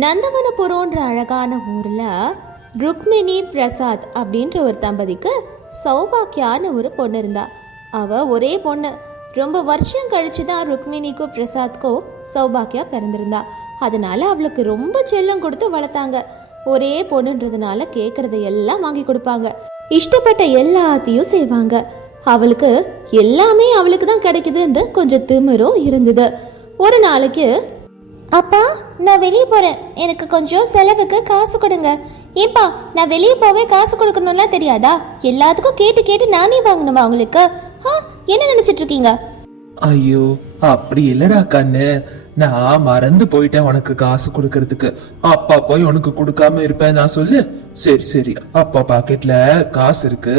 நந்தவனபுரம்ன்ற அழகான ஊரில் ருக்மிணி பிரசாத் அப்படின்ற ஒரு தம்பதிக்கு சௌபாக்கியான ஒரு பொண்ணு இருந்தா. அவ ஒரே பொண்ணு. ரொம்ப வருஷம் கழிச்சு தான் ருக்மிணிக்கும் பிரசாத்க்கும் சௌபாக்கியா பிறந்திருந்தா. அதனால அவளுக்கு ரொம்ப செல்லம் கொடுத்து வளர்த்தாங்க. ஒரே பொண்ணுன்றதுனால கேட்கறத எல்லாம் வாங்கி கொடுப்பாங்க. இஷ்டப்பட்ட எல்லாத்தையும் செய்வாங்க. அவளுக்கு எல்லாமே அவளுக்கு தான் கிடைக்குதுன்ற கொஞ்சம் திமிரும் இருந்தது. ஒரு நாளைக்கு அப்பா நான் வெளியே போறேன். எனக்கு கொஞ்சம் செலவுக்கு காசு கொடுங்க. ஏப்பா நான் வெளியே போவே காசு கொடுக்கணும்லாம் தெரியாதா? எல்லாத்துக்கும் கேட்டு கேட்டு நானே வாங்கணுமா உங்களுக்கு ஆ என்ன நினைச்சிட்டு இருக்கீங்க ஐயோ அப்படி இல்லடா கண்ணு. நான் மறந்து போயிட்டேன் உனக்கு காசு கொடுக்கறதுக்கு. அப்பா போய் உனக்கு கொடுக்காம இருப்பேன் நான் சொல்லு. சரி சரி. அப்பா பாக்கெட்ல காசு இருக்கு.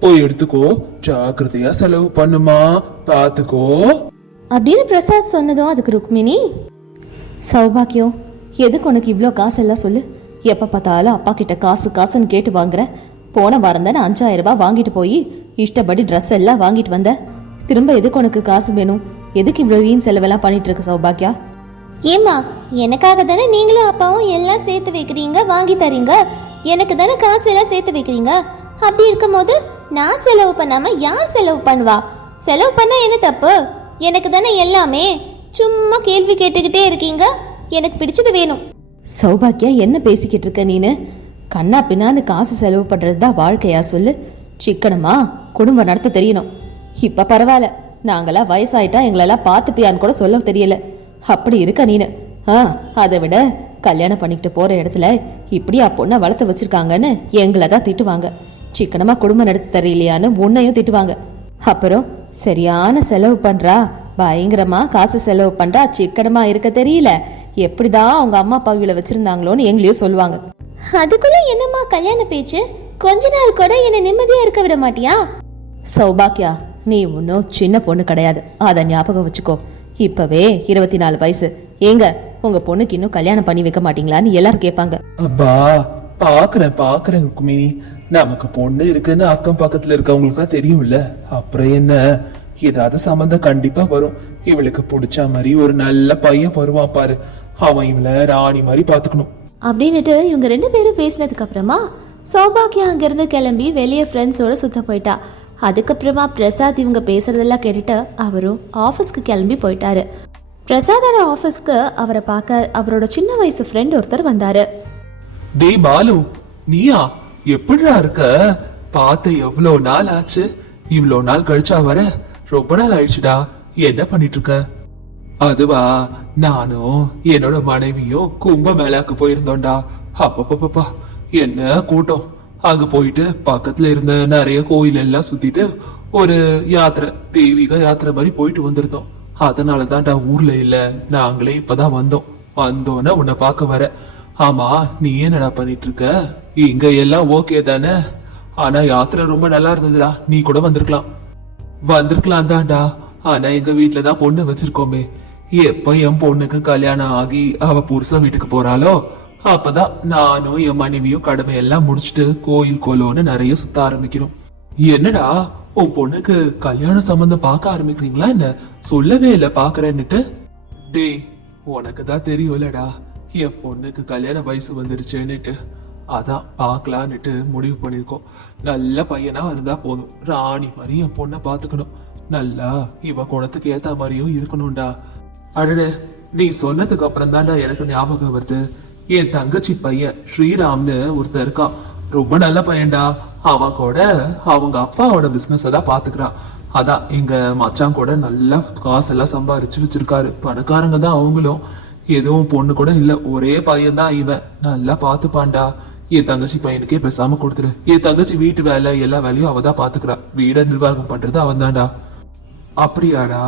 போய் எடுத்துக்கோ. ஜாக்கிரதையா செலவு பண்ணுமா. பாத்துக்கோ. அப்படின்னு பிரசாத் சொன்னதும் அதுக்கு ருக்மிணி சௌபாக்கியம் எதுக்கு உனக்கு இவ்வளோ காசு எல்லாம் சொல்லு? எப்போ பார்த்தாலும் அப்பா கிட்ட காசு காசுன்னு கேட்டு வாங்குற. போன வாரம் தானே அஞ்சாயிரம் ரூபாய் வாங்கிட்டு போய் இஷ்டப்படி ட்ரெஸ் எல்லாம் வாங்கிட்டு வந்த. திரும்ப எதுக்கு உனக்கு காசு வேணும்? எதுக்கு இவ்வளோ வீண் செலவெல்லாம் பண்ணிட்டு இருக்க சௌபாக்கியா? ஏம்மா எனக்காக தானே நீங்களும் அப்பாவும் எல்லாம் சேர்த்து வைக்கிறீங்க வாங்கி தரீங்க? எனக்கு தானே காசு எல்லாம் சேர்த்து வைக்கிறீங்க? அப்படி இருக்கும்போது நான் செலவு பண்ணாம யார் செலவு பண்ணுவா? செலவு பண்ணா என்ன தப்பு? எனக்கு தானே எல்லாமே. சும்மா கேள்வி கேட்டுக்கிட்டே இருக்கீங்க? எனக்கு பிடிச்சது வேணும். சௌபாக்கியா என்ன பேசிக்கிட்டு இருக்க நீனு? கண்ணா பின்னான்னு காசு செலவு பண்ணுறது தான் வாழ்க்கையா சொல்லு. சிக்கனமா? குடும்பம் நடத்த தெரியணும். இப்ப பரவாயில்ல. நாங்களா வயசாயிட்டா எங்களெல்லாம் பார்த்துப்பியான்னு கூட சொல்ல தெரியல. அப்படி இருக்க நீனு. ஆ அதை விட கல்யாணம் பண்ணிக்கிட்டு போற இடத்துல இப்படி பொண்ணை வளர்த்து வச்சிருக்காங்கன்னு எங்களை தான் திட்டுவாங்க. சிக்கனமா குடும்பம் நடத்த தெரியலையான்னு உன்னையும் திட்டுவாங்க. அப்புறம் சரியான செலவு பண்றா. பயங்கரமா காசு செலவு பண்றா சிக்கனமா இருக்க தெரியல. எப்படிதான் அவங்க அம்மா அப்பா இவளை வச்சிருந்தாங்களோன்னு எங்களையும் சொல்லுவாங்க. அதுக்குள்ள என்னம்மா கல்யாண பேச்சு? கொஞ்ச நாள் கூட என்ன நிம்மதியா இருக்க விட மாட்டியா? சௌபாக்கியா நீ ஒன்றும் சின்ன பொண்ணு கிடையாது. அதை ஞாபகம் வச்சுக்கோ. இப்பவே இருபத்தி நாலு வயசு. ஏங்க உங்க பொண்ணுக்கு இன்னும் கல்யாணம் பண்ணி வைக்க மாட்டீங்களான்னு எல்லாரும் கேட்பாங்க. அப்பா பாக்குறேன் பாக்குறேன் ருக்மிணி. நமக்கு பொண்ணு இருக்குன்னு அக்கம் பக்கத்துல இருக்கவங்களுக்கு தான் தெரியும்ல. அப்புறம் என்ன? ஏதாவது சம்மந்தம் கண்டிப்பா வரும். இவளுக்கு பிடிச்ச மாதிரி ஒரு நல்ல பையன் வருவான் பாரு. அவன் இவளை ராணி மாதிரி பாத்துக்கணும். அப்படின்னுட்டு இவங்க ரெண்டு பேரும் பேசினதுக்கு அப்புறமா சௌபாக்கியா அங்கிருந்து கிளம்பி வெளியே ஃப்ரெண்ட்ஸோட சுத்த போயிட்டா. அதுக்கப்புறமா பிரசாத் இவங்க பேசுறதெல்லாம் கேட்டுட்டு அவரும் ஆஃபீஸ்க்கு கிளம்பி போயிட்டாரு. பிரசாதோட ஆஃபீஸ்க்கு அவரை பார்க்க அவரோட சின்ன வயசு ஃப்ரெண்ட் ஒருத்தர் வந்தாரு. டேய் பாலு நீயா? எப்படிடா இருக்க? பார்த்து எவ்வளவு நாள் ஆச்சு? இவ்வளோ நாள் கழிச்சா வர? ரொம்ப நாள் ஆயிடுச்சுடா. என்ன பண்ணிட்டு இருக்க அதுவா நானும் என்னோட மனைவியும் கும்ப மேலாக்கு போயிருந்தோம்டா. அப்பப்பப்பா என்ன கூட்டம். அங்க போயிட்டு பக்கத்துல இருந்த நிறைய கோயில் எல்லாம் சுத்திட்டு ஒரு யாத்திரை தெய்வீக யாத்திரை மாதிரி போயிட்டு வந்திருந்தோம். அதனால தான்டா ஊர்ல இல்ல நாங்களே இப்பதான் வந்தோம். வந்தோன்னே உன்னை பார்க்க வர. ஆமா நீ என்னடா பண்ணிட்டு இருக்க இங்க எல்லாம் ஓகே தானே? ஆனா யாத்திரை ரொம்ப நல்லா இருந்ததுடா. நீ கூட வந்திருக்கலாம். வந்திருக்கலாம் தான்டா ஆனா எங்க வீட்டுல தான் பொண்ணு வச்சிருக்கோமே. எப்ப என் பொண்ணுக்கு கல்யாணம் ஆகி அவ புருஷன் வீட்டுக்கு போறாளோ அப்பதான் நானும் என் மனைவியும் கடமை எல்லாம் முடிச்சிட்டு கோயில் கோலோன்னு நிறைய சுத்த ஆரம்பிக்கிறோம். என்னடா உன் பொண்ணுக்கு கல்யாண சம்பந்தம் பார்க்க ஆரம்பிக்கிறீங்களா என்ன? சொல்லவே இல்ல பாக்குறேன்னுட்டு டேய் உனக்கு தான் தெரியும்லடா. என் பொண்ணுக்கு கல்யாண வயசு வந்துருச்சேன்னுட்டு. அதான் பார்க்கலான்னுட்டு முடிவு பண்ணிருக்கோம் நல்ல பையனா இருந்தா போதும். ராணி மாதிரி என் பொண்ணை பார்த்துக்கணும். நல்லா இவ குணத்துக்கு ஏத்த மாதிரியும் இருக்கணும்டா. அடடே நீ சொன்னதுக்கு அப்புறம் தான்டா எனக்கு ஞாபகம் வருது. என் தங்கச்சி பையன் ஸ்ரீராம்னு ஒருத்தர் இருக்கான். ரொம்ப நல்ல பையன்டா. அவன் கூட அவங்க அப்பாவோட பிசினஸ் தான் பாத்துக்கிறான் அதான் எங்க மச்சான் கூட நல்லா காசெல்லாம் சம்பாரிச்சு வச்சிருக்காரு. பணக்காரங்க தான் அவங்களும். எதுவும் பொண்ணு கூட இல்லை. ஒரே பையன் தான் இவன். நல்லா பார்த்துப்பான்டா. என் தங்கச்சி பையனுக்கே பேசாம கொடுத்துரு. என் தங்கச்சி வீட்டு வேலை எல்லா வேலையும் அவ தான் பாத்துக்கிறா. வீட நிர்வாகம் பண்றது அவன் தான்டா. அப்படியாடா.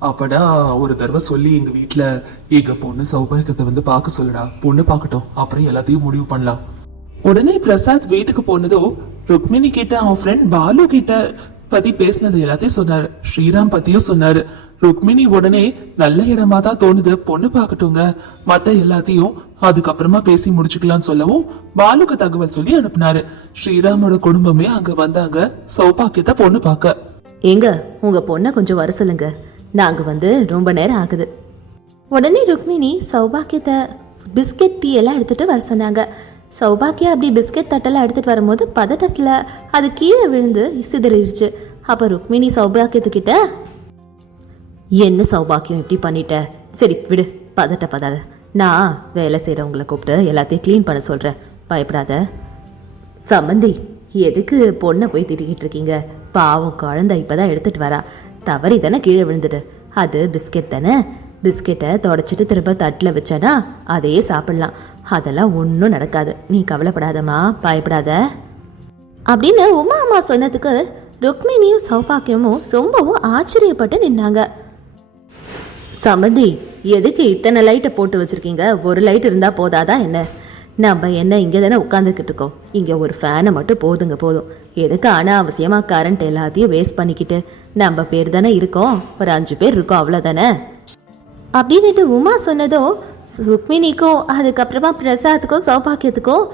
அப்படா ஒரு தடவை சொல்லி எங்க வீட்டுல எங்க பொண்ணு சௌபாகியத்தை வந்து பார்க்க சொல்லுடா. பொண்ணு பார்க்கட்டும். அப்புறம் எல்லாத்தையும் முடிவு பண்ணலாம். உடனே பிரசாத் வீட்டுக்கு போனதோ ருக்மிணி கிட்ட அவன் ஃப்ரெண்ட் பாலு கிட்ட பத்தி பேசினது எல்லாத்தையும் சொன்னாரு. ஸ்ரீராம் பத்தியும் சொன்னாரு. ருக்மிணி உடனே நல்ல இடமா தான் தோணுது. பொண்ணு பார்க்கட்டுங்க. மத்த எல்லாத்தையும் அதுக்கப்புறமா பேசி முடிச்சுக்கலாம்னு சொல்லவும் பாலுக்கு தகவல் சொல்லி அனுப்புனாரு. ஸ்ரீராமோட குடும்பமே அங்க வந்தாங்க. சௌபாக்கியத்தை பொண்ணு பார்க்க. ஏங்க உங்க பொண்ணை கொஞ்சம் வர சொல்லுங்க. நாங்க வந்து ரொம்ப நேரம் ஆகுது. உடனே ருக்மிணி சௌபாக்கியத்தை பிஸ்கெட் டீ எல்லாம் எடுத்துட்டு வர சொன்னாங்க. சௌபாக்கியா அப்படி பிஸ்கெட் தட்டெல்லாம் எடுத்துகிட்டு வரும்போது பதட்டத்தில் அது கீழே விழுந்து சிதறிடுச்சு. அப்போ ருக்மிணி சௌபாக்கியத்துக்கிட்ட என்ன சௌபாக்கியம் இப்படி பண்ணிட்ட? சரி விடு பதட்ட பதாத நான் வேலை செய்கிறவங்களை கூப்பிட்டு எல்லாத்தையும் க்ளீன் பண்ண சொல்கிறேன் பயப்படாத. சம்மந்தி எதுக்கு பொண்ணை போய் திட்டிக்கிட்டு இருக்கீங்க? பாவம் குழந்தை இப்போ தான் எடுத்துகிட்டு வரா. தவறி தானே கீழே விழுந்துடு அது பிஸ்கெட் தானே? பிஸ்கெட்டை தொடச்சிட்டு திரும்ப தட்டில் வச்சேன்னா அதையே சாப்பிடலாம். அதெல்லாம் ஒன்றும் நடக்காது. நீ கவலைப்படாதம்மா பயப்படாத. அப்படின்னு உமா அம்மா சொன்னதுக்கு ருக்மிணியும் சௌபாக்கியமும் ரொம்பவும் ஆச்சரியப்பட்டு நின்னாங்க. சமந்தி எதுக்கு இத்தனை லைட்டை போட்டு வச்சிருக்கீங்க? ஒரு லைட் இருந்தால் போதாதா என்ன? நம்ம என்ன இங்கே தானே உட்காந்துக்கிட்டு இருக்கோம். இங்கே ஒரு ஃபேனை மட்டும் போதுங்க போதும். எதுக்கு அனாவசியமாக கரண்ட் எல்லாத்தையும் வேஸ்ட் பண்ணிக்கிட்டு நம்ம பேர் தானே இருக்கோம்? ஒரு அஞ்சு பேர் இருக்கோம் அவ்வளோதானே அப்படின்னுட்டு உமா சொன்னதும் ருக்மிணிக்கும் அதுக்கப்புறமா பிரசாத்துக்கும் சௌபாக்கியத்துக்கும்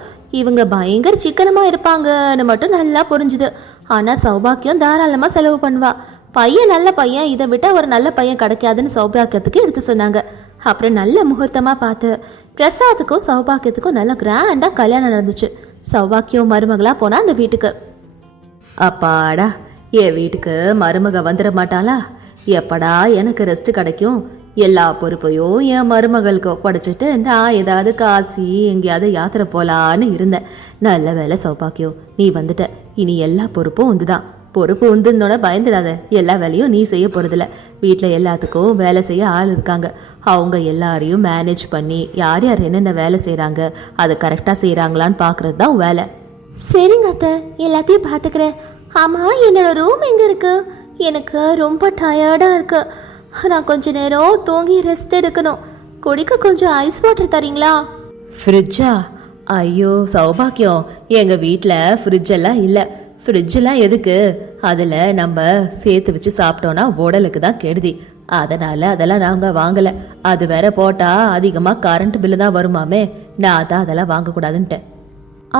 இவங்க பயங்கர சிக்கனமாக இருப்பாங்கன்னு மட்டும் நல்லா புரிஞ்சுது. ஆனால் சௌபாக்கியம் தாராளமாக செலவு பண்ணுவா. பையன் நல்ல பையன் இதை விட்டால் ஒரு நல்ல பையன் கிடைக்காதுன்னு சௌபாக்கியத்துக்கு எடுத்து சொன்னாங்க. அப்புறம் நல்ல முகூர்த்தமாக பார்த்து பிரசாத்துக்கும் சௌபாக்கியத்துக்கும் நல்ல கிராண்டாக கல்யாணம் நடந்துச்சு. சௌபாக்கியம் மருமகளாக போனால் அந்த வீட்டுக்கு. அப்பாடா என் வீட்டுக்கு மருமக வந்துட மாட்டாளா? எப்படா எனக்கு ரெஸ்ட் கிடைக்கும்? எல்லா பொறுப்பையும் என் மருமகளுக்கு ஒப்படைச்சிட்டு நான் ஏதாவது காசி எங்கேயாவது யாத்திரை போலான்னு இருந்தேன். நல்ல வேலை சௌபாக்கியம் நீ வந்துட்ட. இனி எல்லா பொறுப்பும் உந்துதான். பொறுப்பு உந்துன்னோட பயந்துடாத. எல்லா வேலையும் நீ செய்ய போறதில்ல. வீட்டில் எல்லாத்துக்கும் வேலை செய்ய ஆள் இருக்காங்க. அவங்க எல்லாரையும் மேனேஜ் பண்ணி யார் யார் என்னென்ன வேலை செய்கிறாங்க அதை கரெக்டாக செய்கிறாங்களான்னு பார்க்கறது தான் வேலை. சரிங்க அத்தை. எல்லாத்தையும் பார்த்துக்கிறேன். ஆமாம் என்னோட ரூம் எங்கே இருக்கு? எனக்கு ரொம்ப டயர்டாக இருக்குது நான் கொஞ்ச நேரம் தூங்கி ரெஸ்ட் எடுக்கணும். குடிக்க கொஞ்சம் ஐஸ் வாட்டர் தரீங்களா? ஃப்ரிட்ஜா ஐயோ சௌபாக்கியம். எங்கள் வீட்டில் ஃப்ரிட்ஜ் எல்லாம் இல்லை. ஃப்ரிட்ஜெல்லாம் எதுக்கு? அதில் நம்ம சேர்த்து வச்சு சாப்பிட்டோன்னா உடலுக்கு தான் கெடுதி. அதனால அதெல்லாம் நாங்கள் வாங்கலை. அது வேற போட்டால் அதிகமாக கரண்ட் பில்லு தான் வருமாமே. நான் தான் அதெல்லாம் வாங்கக்கூடாதுன்ட்டேன்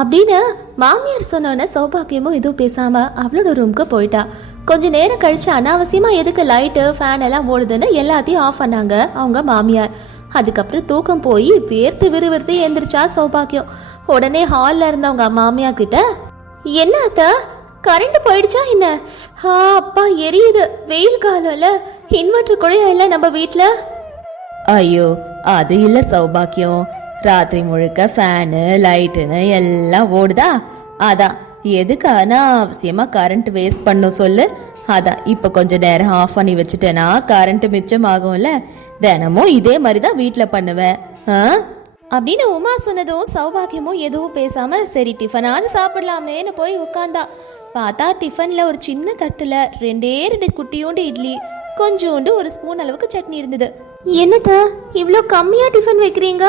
அப்படின்னு மாமியார் சொன்னோன்னே சௌபாக்கியமும் எதுவும் பேசாம அவளோட ரூம்க்கு போயிட்டா. கொஞ்ச நேரம் கழிச்சு அனாவசியமா எதுக்கு லைட்டு ஃபேன் எல்லாம் ஓடுதுன்னு எல்லாத்தையும் ஆஃப் பண்ணாங்க அவங்க மாமியார். அதுக்கப்புறம் தூக்கம் போய் வேர்த்து விறுவிறுத்து எந்திரிச்சா சௌபாக்கியம். உடனே ஹாலில் இருந்தவங்க மாமியார் கிட்ட என்ன அத்தா? கரண்ட் போயிடுச்சா என்ன? ஆ அப்பா எரியுது. வெயில் காலம்ல. இன்வெர்டர் கூட இல்லை நம்ம வீட்டில் ஐயோ அது இல்ல சௌபாக்கியம். ராத்திரி முழுக்க ஃபேனு லைட்டுன்னு எல்லாம் ஓடுதா? அதான். எதுக்கு அனாவசியமா கரண்ட் வேஸ்ட் பண்ணும் சொல்லு? அதான் இப்ப கொஞ்ச நேரம் ஆஃப் பண்ணி வச்சுட்டேனா கரண்ட் மிச்சம் ஆகும்ல தினமும் இதே மாதிரி தான் வீட்டில் பண்ணுவேன் ஆ? அப்படின்னு உமா சொன்னதும் சௌபாகியமும் எதுவும் பேசாம சரி டிஃபனாவது சாப்பிடலாமேன்னு போய் உட்காந்தா. பார்த்தா டிஃபன்ல ஒரு சின்ன தட்டுல ரெண்டே ரெண்டு குட்டியோண்டு இட்லி கொஞ்சோண்டு ஒரு ஸ்பூன் அளவுக்கு சட்னி இருந்தது. என்னதா இவ்வளோ கம்மியா டிஃபன் வைக்கிறீங்க?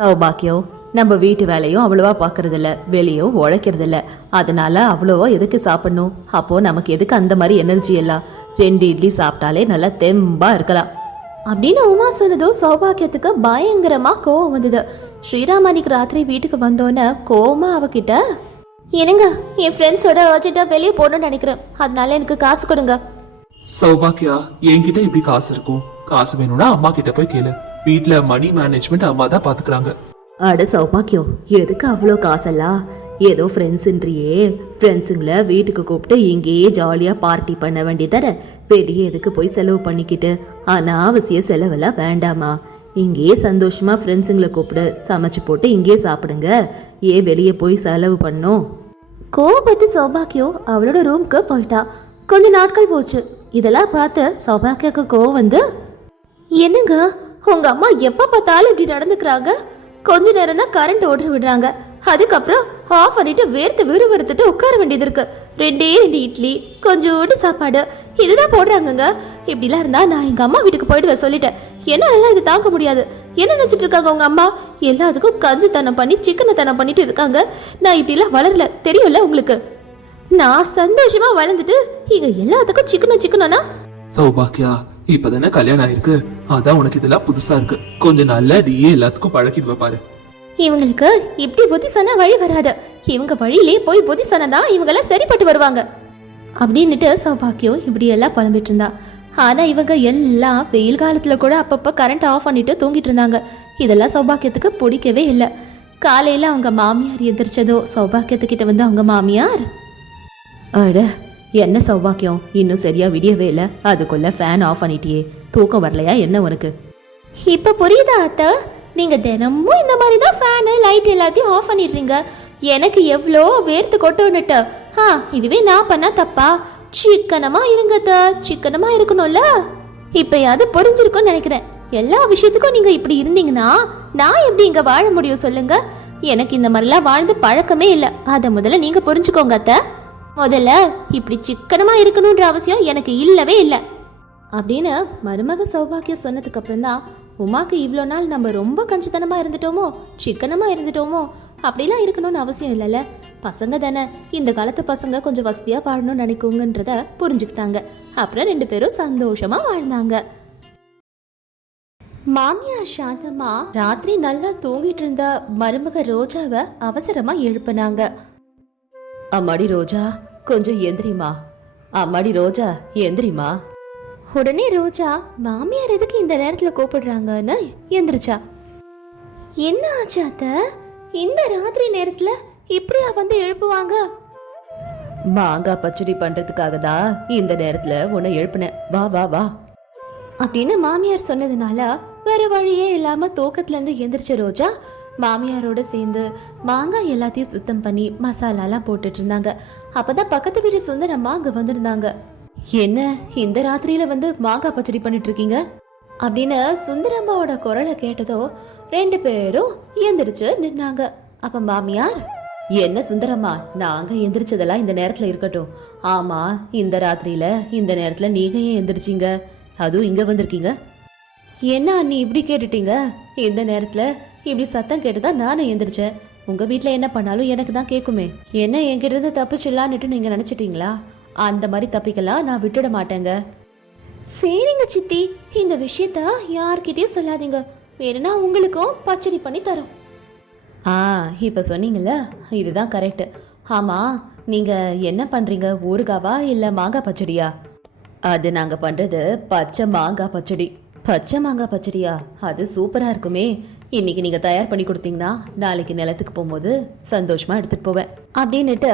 சௌபாகியம் நம்ம வீட்டு வேலையும் அவ்வளவா பார்க்கறதில்ல வெளியும் உழைக்கிறது இல்ல அதனால அவ்வளவா எதுக்கு சாப்பிடணும்? அப்போ நமக்கு எதுக்கு அந்த மாதிரி எனர்ஜி எல்லாம்? ரெண்டு இட்லி சாப்பிட்டாலே நல்லா தெம்பா இருக்கலாம். அப்படின்னு உமா சொன்னதும் சௌபாக்கியத்துக்கு பயங்கரமா கோவம் வந்தது. ஸ்ரீராம் அன்னைக்கு ராத்திரி வீட்டுக்கு வந்தோன்னே கோவமா அவகிட்ட என்னங்க என் ஃப்ரெண்ட்ஸோட அர்ஜென்ட்டா வெளியே போகணும்னு நினைக்கிறேன். அதனால எனக்கு காசு கொடுங்க. சௌபாக்கியா என்கிட்ட எப்படி காசு இருக்கும்? காசு வேணும்னா அம்மா கிட்ட போய் கேளு. வீட்டுல மணி மேனேஜ்மெண்ட் அம்மா தான் பாத்துக்கிறாங்க. அட சௌபாக்கியம் எதுக்கு அவ்வளோ காசெல்லாம்? ஏதோ ஃப்ரெண்ட்ஸுன்றியே ஃப்ரெண்ட்ஸுங்கள வீட்டுக்கு கூப்பிட்டு இங்கேயே ஜாலியாக பார்ட்டி பண்ண வேண்டியதானே? வெளியே எதுக்கு போய் செலவு பண்ணிக்கிட்டு? அனாவசிய செலவெல்லாம் வேண்டாமா? இங்கேயே சந்தோஷமா ஃப்ரெண்ட்ஸுங்களை கூப்பிடு. சமைச்சு போட்டு இங்கேயே சாப்பிடுங்க. ஏன் வெளியே போய் செலவு பண்ணும் கோவப்பட்டு சௌபாக்கியம் அவளோட ரூம்க்கு போயிட்டா. கொஞ்ச நாட்கள் போச்சு. இதெல்லாம் பார்த்து சௌபாக்கியாக்கு கோவம் வந்து என்னங்க? உங்க அம்மா எப்ப பார்த்தாலும் இப்படி நடந்துக்கிறாங்க? கொஞ்ச நேரம் தான் கரண்ட் ஓட்டு விடுறாங்க. அதுக்கப்புறம் ஆஃப் பண்ணிட்டு வேர்த்து விறுவிறுத்துட்டு உட்கார வேண்டியது இருக்கு. ரெண்டே ரெண்டு இட்லி கொஞ்சோண்டு சாப்பாடு. இதுதான் போடுறாங்கங்க. இப்படிலாம் இருந்தா நான் எங்க அம்மா வீட்டுக்கு போயிடுவேன் சொல்லிட்டேன். என்னால இது தாங்க முடியாது. என்ன நினைச்சிட்டு இருக்காங்க உங்க அம்மா? எல்லாத்துக்கும் கஞ்சித்தனம் பண்ணி சிக்கனை தனம் பண்ணிட்டு இருக்காங்க. நான் இப்படிலாம் வளரல. தெரியும்ல உங்களுக்கு? நான் சந்தோஷமா வளர்ந்துட்டு இங்க எல்லாத்துக்கும் சிக்கன சிக்கனா சௌபாக்கியா இப்பதானே கல்யாணம் ஆயிருக்கு? அதான் உனக்கு இதெல்லாம் புதுசா இருக்கு. கொஞ்ச நாள்ல நீயே எல்லாத்துக்கும் பழக்கிடுவ பாரு. இவங்களுக்கு இப்படி புத்தி சொன்னா வழி வராது. இவங்க வழியிலே போய் புத்தி சொன்னதான் இவங்கெல்லாம் சரிப்பட்டு வருவாங்க. அப்படின்னுட்டு சௌபாக்கியம் இப்படி எல்லாம் புலம்பிட்டு இருந்தா. ஆனா இவங்க எல்லாம் வெயில் காலத்துல கூட அப்பப்ப கரண்ட் ஆஃப் பண்ணிட்டு தூங்கிட்டு இருந்தாங்க. இதெல்லாம் சௌபாக்கியத்துக்கு பிடிக்கவே இல்லை. காலையில அவங்க மாமியார் எந்திரிச்சதோ சௌபாக்கியத்துக்கிட்ட வந்து அவங்க மாமியார்? அட என்ன சௌபாக்கியம்? இன்னும் சரியா விடியவே இல்லை. அதுக்குள்ள ஃபேன் ஆஃப் பண்ணிட்டியே. தூக்கம் வரலையா? என்ன உனக்கு? இப்ப புரியுதா அத்தை? நீங்க தினமும் இந்த மாதிரி தான் ஃபேனு லைட் எல்லாத்தையும் ஆஃப் பண்ணிடுறீங்க. எனக்கு எவ்வளோ வேர்த்து கொட்டோன்னுட்டு ஆ இதுவே நான் பண்ணா தப்பா? சிக்கனமா இருங்க அத்தை. சிக்கனமா இருக்கணும்ல. இப்பயாவது புரிஞ்சிருக்கும்னு நினைக்கிறேன். எல்லா விஷயத்துக்கும் நீங்க இப்படி இருந்தீங்கன்னா நான் எப்படி இங்க வாழ முடியும் சொல்லுங்க? எனக்கு இந்த மாதிரிலாம் வாழ்ந்து பழக்கமே இல்லை. அதை முதல்ல நீங்க புரிஞ்சுக்கோங்க அத்தை. முதல்ல இப்படி சிக்கனமா இருக்கணும்ன்ற அவசியம் எனக்கு இல்லவே இல்லை. அப்படின்னு மருமக சௌபாக்கியம் சொன்னதுக்கு அப்புறம் தான் உமாக்கு இவ்வளோ நாள் நம்ம ரொம்ப கஞ்சித்தனமா இருந்துட்டோமோ சிக்கனமா இருந்துட்டோமோ அப்படிலாம் இருக்கணும்னு அவசியம் இல்லைல்ல. பசங்க தானே இந்த காலத்து பசங்க கொஞ்சம் வசதியா வாழணும்னு நினைக்குங்கன்றத புரிஞ்சுக்கிட்டாங்க. அப்புறம் ரெண்டு பேரும் சந்தோஷமா வாழ்ந்தாங்க. மாமியார் சாந்தமா ராத்திரி நல்லா தூங்கிட்டு இருந்த மருமக ரோஜாவை அவசரமா எழுப்புனாங்க. அம்மாடி ரோஜா கொஞ்சம் எந்திரிமா. அம்மாடி ரோஜா எந்திரிமா. உடனே ரோஜா மாமியார் எதுக்கு இந்த நேரத்துல கூப்பிடுறாங்கன்னு எந்திரிச்சா. என்ன ஆச்சு அத்த? இந்த ராத்திரி நேரத்துல இப்படியா வந்து எழுப்புவாங்க? மாங்காய் பச்சடி பண்றதுக்காக தான் இந்த நேரத்துல உன்னை எழுப்புனேன். வா வா வா. அப்படின்னு மாமியார் சொன்னதுனால வேற வழியே இல்லாம தூக்கத்துல இருந்து எந்திரிச்ச ரோஜா மாமியாரோட சேர்ந்து மாங்காய் எல்லாத்தையும் சுத்தம் பண்ணி மசாலாலாம் போட்டுட்டு இருந்தாங்க அப்பதான் பக்கத்து வீட்டு சுந்தரம்மா அங்க வந்திருந்தாங்க. என்ன இந்த ராத்திரியில வந்து மாங்காய் பச்சடி பண்ணிட்டு இருக்கீங்க அப்படின்னு சுந்தரம்மாவோட குரலை கேட்டதோ ரெண்டு பேரும் எந்திரிச்சு நின்னாங்க. அப்ப மாமியார் என்ன சுந்தரம்மா நாங்க எந்திரிச்சதெல்லாம் இந்த நேரத்துல இருக்கட்டும். ஆமா இந்த ராத்திரியில இந்த நேரத்துல நீங்க ஏன் எந்திரிச்சிங்க? அதுவும் இங்க வந்திருக்கீங்க? என்ன நீ இப்படி கேட்டுட்டீங்க? இந்த நேரத்துல இப்படி சத்தம் கேட்டுதான் நானும் எந்திரிச்சேன். உங்க வீட்டுல என்ன பண்ணாலும் எனக்கு தான் கேக்குமே. என்ன என்கிட்ட இருந்து தப்பிச்சிடலான்னுட்டு நீங்க நினைச்சிட்டீங்களா? அந்த மாதிரி தப்பிக்கலாம் நான் விட்டுட மாட்டேங்க. சரிங்க சித்தி. இந்த விஷயத்த யார்கிட்டயும் சொல்லாதீங்க. வேணும்னா உங்களுக்கும் பச்சடி பண்ணி தரோம். ஆ இப்போ சொன்னீங்கல்ல? இதுதான் கரெக்ட். ஆமா நீங்க என்ன பண்றீங்க? ஊறுகாவா இல்ல மாங்காய் பச்சடியா? அது நாங்க பண்றது பச்சை மாங்காய் பச்சடி. பச்சை மாங்காய் பச்சடியா? அது சூப்பரா இருக்குமே. இன்னைக்கு நீங்க தயார் பண்ணி கொடுத்தீங்கன்னா நாளைக்கு நிலத்துக்கு போகும்போது சந்தோஷமா எடுத்துட்டு போவேன். அப்படின்னுட்டு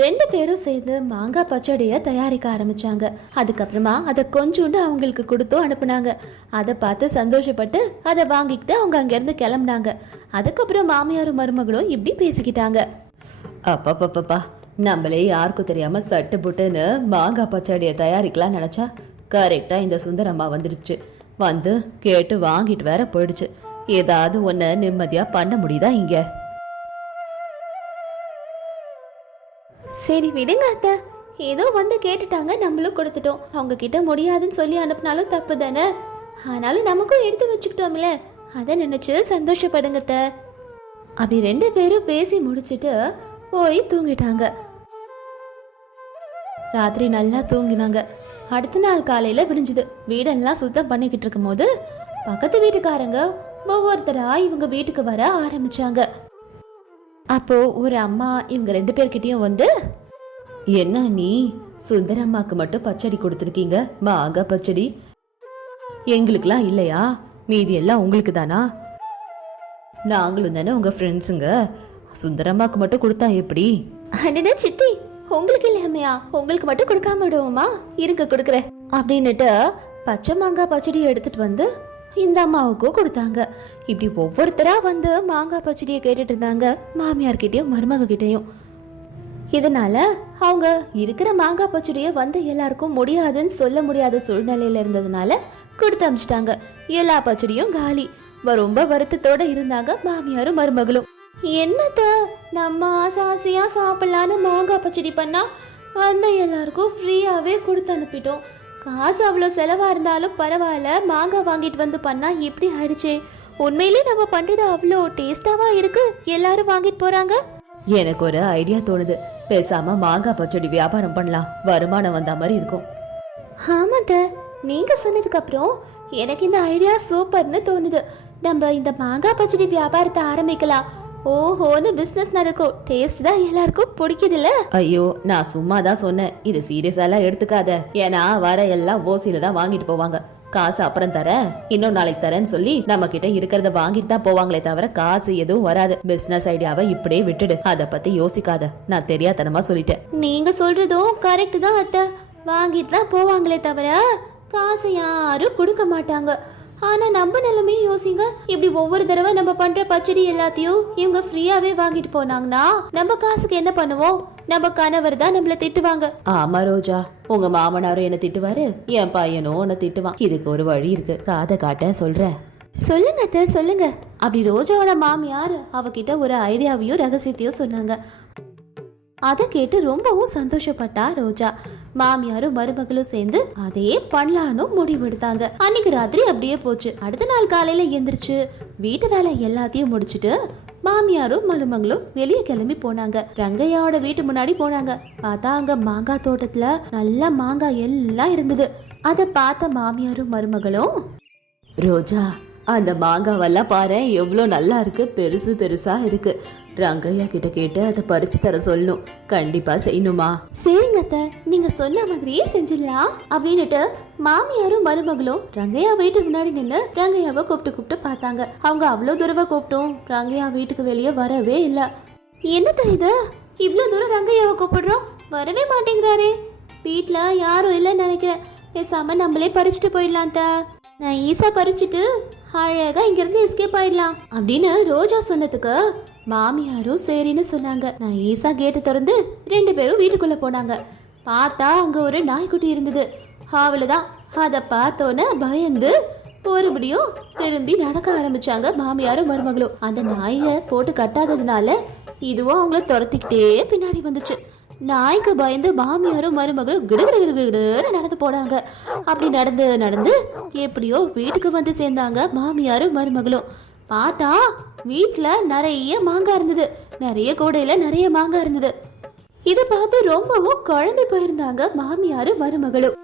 ரெண்டு பேரும் சேர்ந்து மாங்காய் பச்சடியை தயாரிக்க ஆரம்பிச்சாங்க. அதுக்கப்புறமா அதை கொஞ்சோண்டு அவங்களுக்கு கொடுத்தும் அனுப்புனாங்க. அதை பார்த்து சந்தோஷப்பட்டு அதை வாங்கிக்கிட்டு அவங்க அங்கேருந்து கிளம்புனாங்க. அதுக்கப்புறம் மாமியாரும் மருமகளும் இப்படி பேசிக்கிட்டாங்க. அப்பப்பப்பப்பா நம்மளே யாருக்கும் தெரியாம சட்டு புட்டுன்னு மாங்காய் பச்சடியை தயாரிக்கலாம் நினைச்சா கரெக்டா இந்த சுந்தரம்மா வந்துடுச்சு வந்து கேட்டு வாங்கிட்டு வேற போயிடுச்சு. ஏதாவது ஒன்ன நிம்மதியா பண்ண முடியுதா இங்க? சரி விடுங்க அத்தை. ஏதோ வந்து கேட்டுட்டாங்க நம்மளும் கொடுத்துட்டோம். அவங்க கிட்ட முடியாதுன்னு சொல்லி அனுப்புனாலும் தப்பு தானே ஆனாலும் நமக்கும் எடுத்து வச்சுக்கிட்டோம்ல. அதை நினைச்சு சந்தோஷப்படுங்க அத்தை. அப்படி ரெண்டு பேரும் பேசி முடிச்சுட்டு போய் தூங்கிட்டாங்க. ராத்திரி நல்லா தூங்கினாங்க. அடுத்த நாள் காலையில விடிஞ்சுது. வீடெல்லாம் சுத்தம் பண்ணிக்கிட்டு இருக்கும்போது பக்கத்து வீட்டுக்காரங்க ஒவ்வொருத்தரா இவங்க வீட்டுக்கு வர ஆரம்பிச்சாங்க. அப்போ ஒரு அம்மா இவங்க ரெண்டு பேர்கிட்டயும் வந்து என்ன நீ? சுந்தரம்மாக்கு மட்டும் பச்சடி கொடுத்துருக்கீங்க? மாங்காய் பச்சடி? எங்களுக்குலாம் இல்லையா? மீதி எல்லாம் உங்களுக்கு தானா? நாங்களும் தானே உங்க ஃப்ரெண்ட்ஸுங்க சுந்தரம்மாக்கு மட்டும் கொடுத்தா எப்படி? அடடே சித்தி உங்களுக்கு இல்லையாமையா உங்களுக்கு மட்டும் கொடுக்காம விடுவோமா? இருக்க கொடுக்குறேன். அப்படின்னுட்டு பச்சை மாங்காய் பச்சடி எடுத்துட்டு வந்து இந்த அம்மாவுக்கும் கொடுத்தாங்க. இப்படி ஒவ்வொருத்தரா வந்து மாங்காய் பச்சடியை கேட்டுட்டு இருந்தாங்க மாமியார் கிட்டயும் மருமக கிட்டயும் இதனால அவங்க இருக்கிற மாங்காய் பச்சடியை வந்து எல்லாருக்கும் முடியாதுன்னு சொல்ல முடியாத சூழ்நிலையில இருந்ததுனால கொடுத்து அமிச்சிட்டாங்க. எல்லா பச்சடியும் காலி. ரொம்ப வருத்தத்தோட இருந்தாங்க மாமியாரும் மருமகளும். என்னத்த நம்ம ஆசை ஆசையா சாப்பிடலான்னு மாங்காய் பச்சடி பண்ணா? வந்த எல்லாருக்கும் ஃப்ரீயாவே கொடுத்து அனுப்பிட்டோம். காசு அவ்வளோ செலவா இருந்தாலும் பரவாயில்ல மாங்காய் வாங்கிட்டு வந்து பண்ணா எப்படி ஆயிடுச்சே. உண்மையிலே நம்ம பண்றது அவ்வளோ டேஸ்டாவா இருக்கு? எல்லாரும் வாங்கிட்டு போறாங்க? எனக்கு ஒரு ஐடியா தோணுது. பேசாம மாங்காய் பச்சடி வியாபாரம் பண்ணலாம். வருமானம் வந்த மாதிரி இருக்கும். ஆமாத்த நீங்க சொன்னதுக்கு அப்புறம் எனக்கு இந்த ஐடியா சூப்பர்னு தோணுது. நம்ம இந்த மாங்காய் பச்சடி வியாபாரத்தை ஆரம்பிக்கலாம். ஓஹோன்னு பிசினஸ் நடக்கும். டேஸ்ட் தான் எல்லாருக்கும் பிடிக்குதுல்ல? ஐயோ நான் சும்மா தான் சொன்னேன். இது சீரியஸாலாம் எடுத்துக்காத. ஏன்னா வர எல்லாம் ஓசியில தான் வாங்கிட்டு போவாங்க. காசு அப்புறம் தரேன். இன்னும் நாளைக்கு தரேன்னு சொல்லி நம்ம கிட்ட இருக்கிறத வாங்கிட்டு தான் போவாங்களே தவிர காசு எதுவும் வராது. பிசினஸ் ஐடியாவை இப்படியே விட்டுடு. அத பத்தி யோசிக்காத. நான் தெரியாதனமா சொல்லிட்டேன். நீங்க சொல்றதும் கரெக்ட் தான் அத்தை. வாங்கிட்டு தான் போவாங்களே தவிர காசு யாரும் கொடுக்க மாட்டாங்க. ஆனா நம்ம நிலைமையும் யோசிங்க. இப்படி ஒவ்வொரு தடவை நம்ம பண்ற பச்சடி எல்லாத்தையும் இவங்க ஃப்ரீயாவே வாங்கிட்டு போனாங்கன்னா நம்ம காசுக்கு என்ன பண்ணுவோம்? நம்ம கணவர் தான் நம்மள திட்டுவாங்க. ஆமா ரோஜா. உங்க மாமனாரும் என்ன திட்டுவாரு. என் பையனும் உன்னை திட்டுவான். இதுக்கு ஒரு வழி இருக்கு. காதை காட்டேன் சொல்றேன். சொல்லுங்க அத்தை சொல்லுங்க. அப்படி ரோஜாவோட மாமியார் அவகிட்ட ஒரு ஐடியாவையும் ரகசியத்தையும் சொன்னாங்க. அதை கேட்டு ரொம்பவும் சந்தோஷப்பட்டா ரோஜா. மாமியாரும் மருமகளும் சேர்ந்து அதையே பண்ணலான்னு முடிவெடுத்தாங்க. அன்னைக்கு ராத்திரி அப்படியே போச்சு. அடுத்த நாள் காலையில எந்திரிச்சு வீட்டு வேலை எல்லாத்தையும் முடிச்சிட்டு மாமியாரும் மருமகளும் வெளியே கிளம்பி போனாங்க. ரங்கையாவோட வீட்டு முன்னாடி போனாங்க. பார்த்தா அங்க மாங்காய் தோட்டத்துல நல்ல மாங்காய் எல்லாம் இருந்தது. அதை பார்த்த மாமியாரும் மருமகளும் ரோஜா அந்த மாங்காவெல்லாம் பாரு எவ்வளோ நல்லா இருக்கு. பெருசு பெருசா இருக்கு. ரங்கையா கிட்ட கேட்டு அதை பறிச்சு தர சொல்லணும். கண்டிப்பா செய்யணுமா? சரிங்க அத்தை. நீங்க சொன்ன மாதிரியே செஞ்சிடலாம். அப்படின்னுட்டு மாமியாரும் மருமகளும் ரங்கையா வீட்டுக்கு முன்னாடி நின்று ரங்கையாவை கூப்பிட்டு கூப்பிட்டு பார்த்தாங்க. அவங்க அவ்வளோ தூரமா கூப்பிட்டும். ரங்கையா வீட்டுக்கு வெளியே வரவே இல்லை. என்னத்த இது? இவ்வளோ தூரம் ரங்கையாவை கூப்பிடுறோம். வரவே மாட்டேங்கிறாரே. வீட்டில் யாரும் இல்லைன்னு நினைக்கிறேன். பேசாம நம்மளே பறிச்சுட்டு போயிடலாம் அத்தை. நான் ஈஸா பறிச்சுட்டு அழகா இங்கேருந்து எஸ்கேப் ஆயிடலாம். அப்படின்னு ரோஜா சொன்னதுக்கு மாமியாரும் சரின்னு சொன்னாங்க. நான் ஈஸா கேட்டு திறந்து ரெண்டு பேரும் வீட்டுக்குள்ள போனாங்க. பார்த்தா அங்க ஒரு நாய்க்குட்டி இருந்தது. அவ்வளவுதான் அதை பார்த்தோன்னே பயந்து மறுபடியும் திரும்பி நடக்க ஆரம்பிச்சாங்க மாமியாரும் மருமகளும். அந்த நாயை போட்டு கட்டாததுனால இதுவும் அவங்கள துரத்திக்கிட்டே பின்னாடி வந்துச்சு. நாய்க்கு பயந்து மாமியாரும் மருமகளும் கிடுகிடு நடந்து போனாங்க. அப்படி நடந்து நடந்து எப்படியோ வீட்டுக்கு வந்து சேர்ந்தாங்க மாமியாரும் மருமகளும். பார்த்தா வீட்ல நிறைய மாங்காய் இருந்தது. நிறைய கூடையில நிறைய மாங்காய் இருந்தது. இதை பார்த்து ரொம்பவும் குழம்பி போயிருந்தாங்க மாமியாரும் மருமகளும்.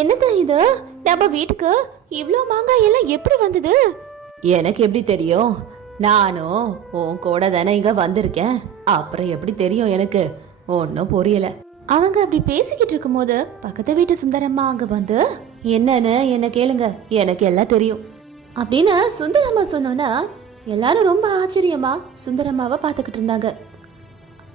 என்னதான் இது? நம்ம வீட்டுக்கு இவ்ளோ மாங்காய் எல்லாம் எப்படி வந்தது? எனக்கு எப்படி தெரியும்? நானும் உன் கூட தானே இங்க வந்திருக்கேன். அப்புறம் எப்படி தெரியும் எனக்கு? ஒன்னும் புரியல. அவங்க அப்படி பேசிக்கிட்டு இருக்கும்போது பக்கத்து வீட்டு சுந்தரம்மா அங்க வந்து என்னன்னு என்ன கேளுங்க. எனக்கு எல்லாம் தெரியும். அப்படின்னு சுந்தரம்மா சொன்னோன்னா எல்லாரும் ரொம்ப ஆச்சரியமா சுந்தரம்மாவை பார்த்துக்கிட்டு இருந்தாங்க.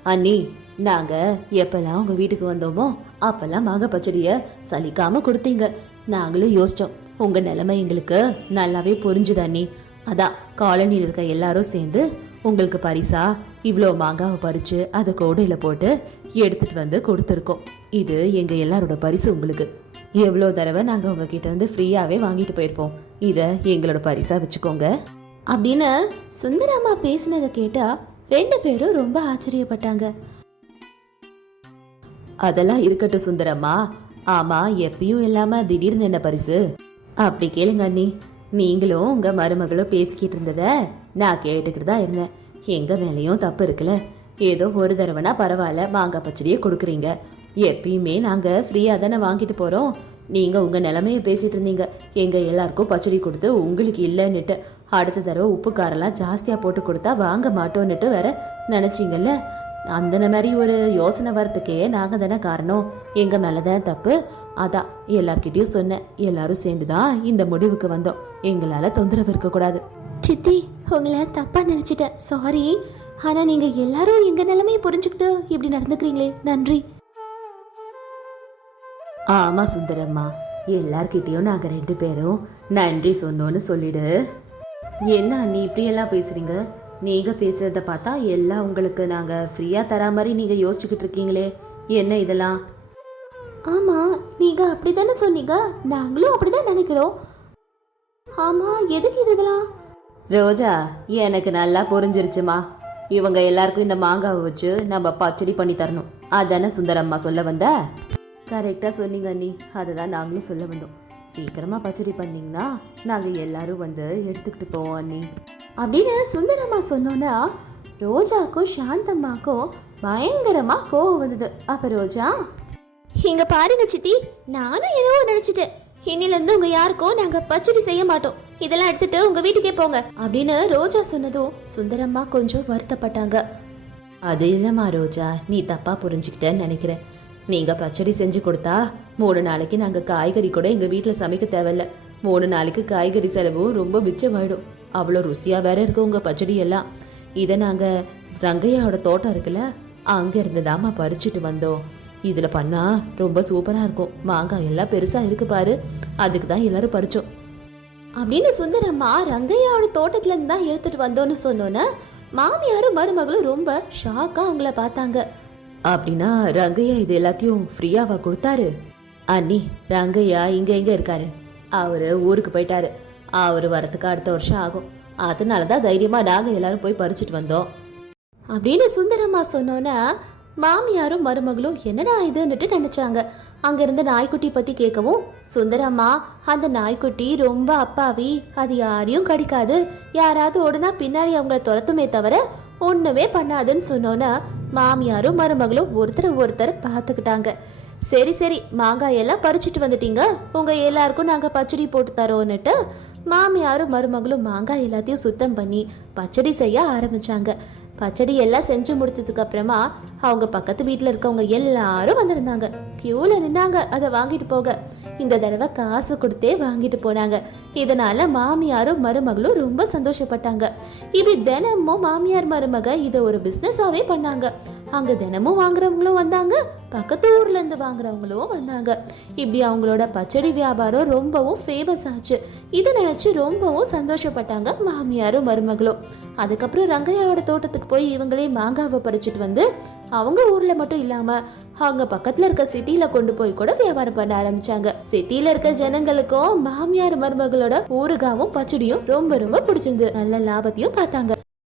அண்ணி நாங்க எப்பெல்லாம் உங்க வீட்டுக்கு வந்தோமோ அப்பெல்லாம் மாங்க பச்சடிய சலிக்காம கொடுத்தீங்க. நாங்களும் யோசிச்சோம். உங்க நிலைமை எங்களுக்கு நல்லாவே புரிஞ்சுது அண்ணி. அதான் காலனியில் இருக்க எல்லாரும் சேர்ந்து உங்களுக்கு பரிசா இவ்வளோ மாங்காவை பறித்து அதை கோடையில் போட்டு எடுத்துட்டு வந்து கொடுத்துருக்கோம். இது எங்கள் எல்லாரோட பரிசு உங்களுக்கு. எவ்வளோ தடவை நாங்கள் உங்ககிட்ட இருந்து ஃப்ரீயாகவே வாங்கிட்டு போயிருப்போம். இதை எங்களோட பரிசா வச்சுக்கோங்க. அப்படின்னு சுந்தரம்மா பேசினதை கேட்டால் ரெண்டு பேரும் ரொம்ப ஆச்சரியப்பட்டாங்க. அதெல்லாம் இருக்கட்டும் சுந்தரம்மா. ஆமா எப்பயும் இல்லாம திடீர்னு என்ன பரிசு? அப்படி கேளுங்க அண்ணி. நீங்களும் உங்க மருமகளும் பேசிக்கிட்டு இருந்தத நான் கேட்டுக்கிட்டு தான் இருந்தேன். எங்க மேலேயும் தப்பு இருக்குல்ல? ஏதோ ஒரு தடவைனா பரவாயில்ல மாங்காய் பச்சடியே கொடுக்குறீங்க. எப்பயுமே நாங்க ஃப்ரீயா தானே வாங்கிட்டு போறோம். நீங்க உங்க நிலைமைய பேசிட்டு இருந்தீங்க. எங்க எல்லாருக்கும் பச்சடி கொடுத்து உங்களுக்கு இல்லைன்னுட்டு. அடுத்த தடவை உப்பு காரெல்லாம் ஜாஸ்தியா போட்டு கொடுத்தா வாங்க மாட்டோன்னுட்டு வேற நினைச்சீங்கல்ல? அந்த மாதிரி ஒரு யோசனை வரத்துக்கே நாங்க தானே காரணம். எங்க மேலதான் தப்பு. அதான் எல்லார்கிட்டயும் சொன்னேன். எல்லாரும் சேர்ந்துதான் இந்த முடிவுக்கு வந்தோம். எங்களால தொந்தரவு இருக்க கூடாது சித்தி உங்களை தப்பா நினைச்சிட்டேன். சாரி ஆனா நீங்க எல்லாரும் எங்க நிலைமையை புரிஞ்சுக்கிட்டு இப்படி நடந்துக்கிறீங்களே. நன்றி. ஆமா சுந்தரம்மா. எல்லார்கிட்டயும் நாங்க ரெண்டு பேரும் நன்றி சொன்னோன்னு சொல்லிடு. என்ன நீ இப்படி எல்லாம் பேசுறீங்க? நீங்க பேசுறத பார்த்தா எல்லாம் உங்களுக்கு நாங்க ஃப்ரீயா தரா மாதிரி நீங்க யோசிச்சுக்கிட்டு இருக்கீங்களே. என்ன இதெல்லாம்? ஆமா நீங்க அப்படிதானே சொன்னீங்க? நாங்களும் அப்படிதான் நினைக்கிறோம். ஆமா எதுக்கு இதெல்லாம்? ரோஜா எனக்கு நல்லா புரிஞ்சிருச்சுமா. இவங்க எல்லாருக்கும் இந்த மாங்காவை வச்சு நம்ம பச்சடி பண்ணி தரணும். அதானே சுந்தரம்மா சொல்ல வந்த? கரெக்டாக சொன்னீங்க அண்ணி. அதை தான் நாங்களும் சொல்ல வந்தோம். சீக்கிரமாக பச்சடி பண்ணிங்கன்னா நாங்கள் எல்லாரும் வந்து எடுத்துக்கிட்டு போவோம் அண்ணி. அப்படின்னு சுந்தரம்மா சொன்னோன்னா ரோஜாக்கும் சாந்தம்மாக்கும் பயங்கரமாக கோவம் வந்தது. அப்போ ரோஜா இங்க பாருங்க சித்தி நானும் ஏதோ நினைச்சிட்டேன். இன்னிலேருந்து உங்கள் உங்க யாருக்கும் நாங்க பச்சடி செய்ய மாட்டோம். இதெல்லாம் எடுத்துட்டு உங்க வீட்டுக்கே போங்க. அப்படின்னு ரோஜா சொன்னதும் சுந்தரம்மா கொஞ்சம் வருத்தப்பட்டாங்க. அது இல்லம்மா ரோஜா நீ தப்பா புரிஞ்சுக்கிட்டேன்னு நினைக்கிறேன். நீங்க பச்சடி செஞ்சு கொடுத்தா மூணு நாளைக்கு நாங்க காய்கறி கூட எங்க வீட்டுல சமைக்க தேவையில்ல. மூணு நாளைக்கு காய்கறி செலவும் ரொம்ப மிச்சமாயிடும். அவ்வளோ ருசியா வேற இருக்கு உங்க பச்சடி எல்லாம். இதை நாங்க ரங்கையாவோட தோட்டம் இருக்குல்ல அங்க இருந்து பறிச்சுட்டு வந்தோம். இதுல பண்ணா ரொம்ப சூப்பரா இருக்கும். மாங்காய் எல்லாம் பெருசா இருக்கு பாரு. அதுக்கு தான் எல்லாரும் பறிச்சோம். அப்படின்னு சுந்தரம்மா ரங்கையாவோட தோட்டத்துல இருந்து தான் எடுத்துட்டு வந்தோன்னு சொன்னோன்னே மாமியாரும் மருமகளும் ரொம்ப ஷாக்கா அவங்கள பார்த்தாங்க. அப்படின்னா ரங்கையா இது எல்லாத்தையும் ஃப்ரீயாவா கொடுத்தாரு? அண்ணி ரங்கையா இங்க எங்க இருக்காரு. அவரு ஊருக்கு போயிட்டாரு. அவர் வரத்துக்கு அடுத்த வருஷம் ஆகும். அதனால தான் தைரியமா நாங்க எல்லாரும் போய் பறிச்சுட்டு வந்தோம். அப்படின்னு சுந்தரம்மா சொன்னோன்னா மாமியாரும் மருமகளும் என்னடா இதுன்னுட்டு நினைச்சாங்க. அங்க இருந்த நாய்க்குட்டி பத்தி கேட்கவும் சுந்தரம்மா அந்த நாய்க்குட்டி ரொம்ப அப்பாவி. அது யாரையும் கடிக்காது. யாராவது ஓடுனா பின்னாடி அவங்கள துரத்துமே தவிர ஒண்ணுமே பண்ணாதுன்னு சொன்னோன்னா மாமியாரும் மருமகளும் ஒருத்தரை ஒருத்தர் பார்த்துக்கிட்டாங்க. சரி சரி மாங்காய் எல்லாம் பறிச்சிட்டு வந்துட்டீங்க. உங்க எல்லாருக்கும் நாங்க பச்சடி போட்டு தரோன்னுட்டு மாமியாரும் மருமகளும் மாங்காய் எல்லாத்தையும் சுத்தம் பண்ணி பச்சடி செய்ய ஆரம்பிச்சாங்க. பச்சடி எல்லாம் செஞ்சு முடிச்சதுக்கு அப்புறமா அவங்க பக்கத்து வீட்டில் இருக்கவங்க எல்லாரும் வந்திருந்தாங்க. கியூல நின்னாங்க. அதை வாங்கிட்டு போக. இந்த தடவை காசு கொடுத்தே வாங்கிட்டு போனாங்க. இதனால மாமியாரும் மருமகளும் ரொம்ப சந்தோஷப்பட்டாங்க. இப்படி தினமும் மாமியார் மருமக இதை ஒரு பிஸ்னஸாவே பண்ணாங்க. அங்க தினமும் வாங்குறவங்களும் வந்தாங்க. பக்கத்து ஊர்ல இருந்து வாங்குறவங்களும் வந்தாங்க. இப்படி அவங்களோட பச்சடி வியாபாரம் ரொம்பவும் ஃபேமஸ் ஆச்சு. இதை நினைச்சு ரொம்பவும் சந்தோஷப்பட்டாங்க மாமியாரும் மருமகளும். அதுக்கப்புறம் ரங்கையாவோட தோட்டத்துக்கு போய் இவங்களே மாங்காவை பறிச்சுட்டு வந்து அவங்க ஊர்ல மட்டும் இல்லாம அவங்க பக்கத்துல இருக்க சிட்டில கொண்டு போய் கூட வியாபாரம் பண்ண ஆரம்பிச்சாங்க. சிட்டில இருக்க ஜனங்களுக்கும் மாமியார் மருமகளோட ஊறுகாவும் பச்சடியும் ரொம்ப ரொம்ப பிடிச்சிருந்து நல்ல லாபத்தையும் பார்த்தாங்க.